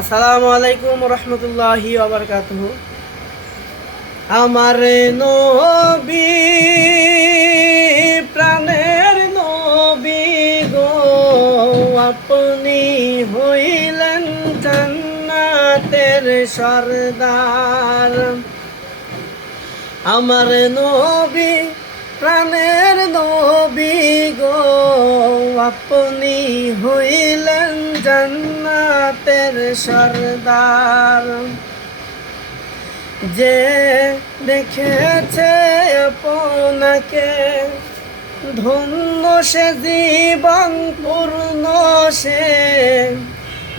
আসসালামু আলাইকুম রহমতুল্লাহি ওয়া বারাকাতুহু। আমার নবী, প্রাণের নবী গো, আপনি হইলেন জান্নাতের সরদার। আমার নবী, প্রাণের নবী গো, আপনি হইলেন জান্নাতের সরদার। যে দেখেছে আপনাকে ধন্য সে জীবন পূর্ণ সে,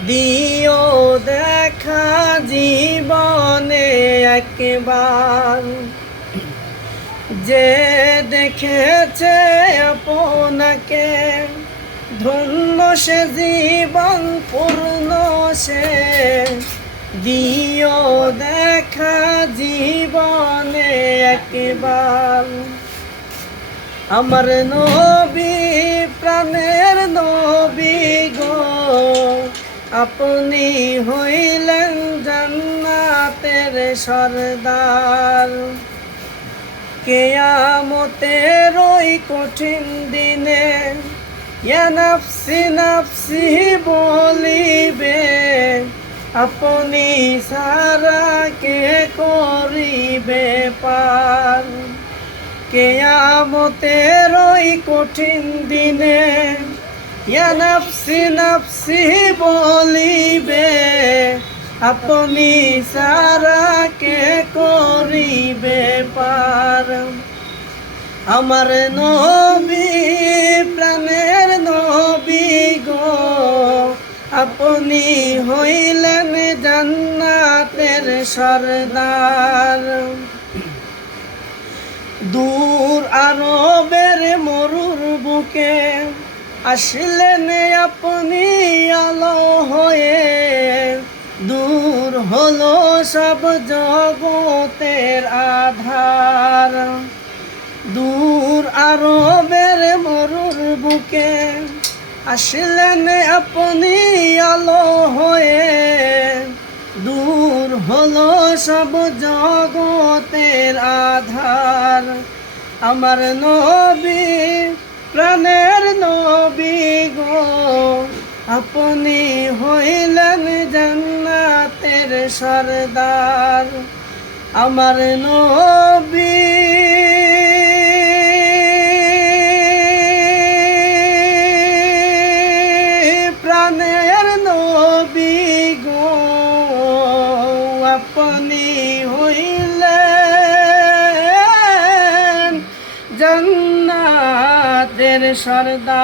দিও দেখা জীবনে একবার। যে দেখেছে আপনাকে ধন্য সে জীবন পূর্ণ সে, দিও দেখা জীবনে একবার। আমার নবী, প্রাণের নবী গো, আপনি হইলেন জান্নাতের সরদার। কিয়ামতের ওই কঠিন দিনে ইয়া নাফসি নাফসি বলিবে, আপনি সারা কে করিবে পার। কিয়ামতের ওই কঠিন দিনে ইয়া নাফসি নাফসি বলিবে, আপনি সারা কে করিবে পার। আমার নবী, প্রাণের নবী গো, আপনি হইলেন জান্নাতের সরদার। দূর আরবের মরুর বুকে আসলেন আপনি আলো হয়ে, দূর হলো সব জগতের আধার। দূর আরবের মরুর বুকে আসলেন আপনি আলো হয়ে, দূর হলো সব জগতের আধার। আমার নবী, প্রাণের নবী গো, আপনি হইলেন জান্নাতের সরদার। আমার নবী, প্রাণের নবী গো, আপনি হইলেন জান্নাতের সরদার।